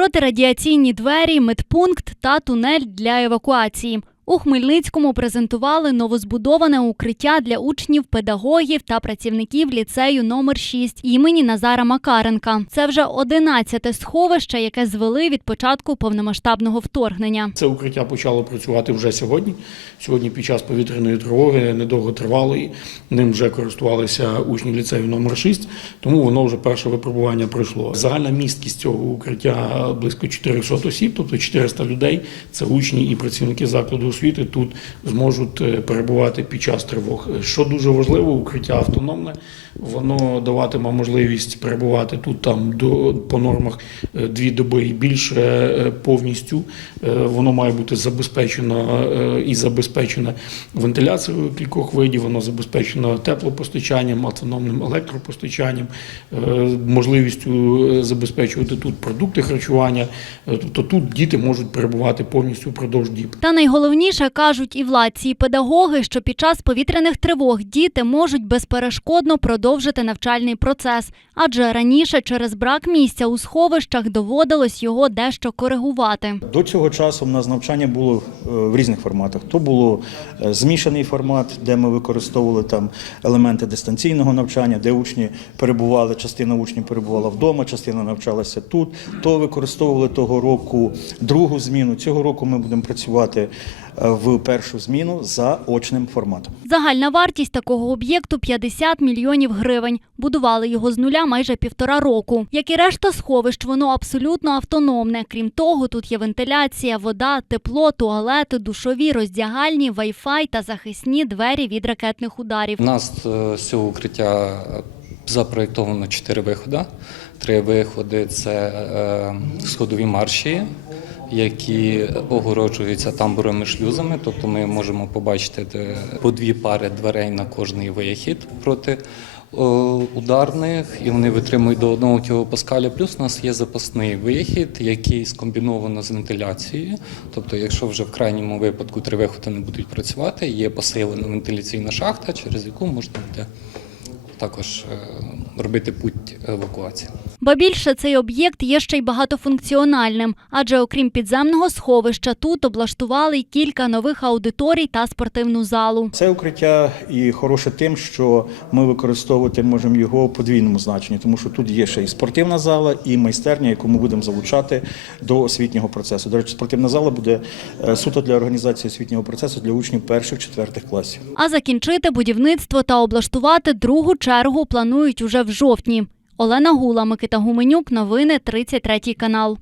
Протирадіаційні двері, медпункт та тунель для евакуації. У Хмельницькому презентували новозбудоване укриття для учнів, педагогів та працівників ліцею номер 6 імені Назара Макаренка. Це вже 11-те сховище, яке звели від початку повномасштабного вторгнення. Це укриття почало працювати вже сьогодні. Сьогодні під час повітряної тривоги недовго тривалої. Ним вже користувалися учні ліцею номер 6, тому воно вже перше випробування пройшло. Загальна місткість цього укриття близько 400 осіб, тобто 400 людей. Це учні і працівники закладу освіти тут зможуть е, перебувати під час тривог. Що дуже важливо, укриття автономне. Воно даватиме можливість перебувати тут там до по нормах е, дві доби і більше е, повністю. Воно має бути забезпечено і забезпечено вентиляцією кількох видів. Воно забезпечено теплопостачанням, автономним електропостачанням, можливістю забезпечувати тут продукти харчування. Тобто тут діти можуть перебувати повністю впродовж діб. Та найголовніше кажуть і владці, і педагоги, що під час повітряних тривог діти можуть безперешкодно продовжити навчальний процес, адже раніше через брак місця у сховищах доводилось його дещо коригувати. До цього часу в нас навчання було е, в різних форматах. То було е, змішаний формат, де ми використовували там елементи дистанційного навчання, де учні перебували, частина учнів перебувала вдома, частина навчалася тут. То використовували того року другу зміну. Цього року ми будемо працювати в першу зміну за очним форматом. Загальна вартість такого об'єкту 50 мільйонів гривень. Будували його з нуля майже півтора року. Як і решта сховищ, воно абсолютно автономне. Крім того, тут є вентиляція, вода, тепло, туалети, душові, роздягальні, вайфай та захисні двері від ракетних ударів. У нас е, цього укриття запроєктовано чотири виходи. Три виходи це е, сходові марші, які огороджуються тамбурами шлюзами. Тобто ми можемо побачити по дві пари дверей на кожний вихід проти е, ударних, і вони витримують до 1 кілопаскаля. Плюс у нас є запасний вихід, який скомбіновано з вентиляцією. Тобто, якщо вже в крайньому випадку три виходи не будуть працювати, є посилена вентиляційна шахта, через яку можна буде також е, робити путь евакуації. Ба більше цей об'єкт є ще й багатофункціональним, адже окрім підземного сховища, тут облаштували й кілька нових аудиторій та спортивну залу. Це укриття і хороше тим, що ми використовувати можемо його в подвійному значенні, тому що тут є ще і спортивна зала, і майстерня, яку ми будемо залучати до освітнього процесу. До речі, спортивна зала буде е, суто для організації освітнього процесу для учнів перших четвертих класів. А закінчити будівництво та облаштувати другу чергу планують уже в жовтні. Олена Гула, Микита Гуменюк, новини 33 канал.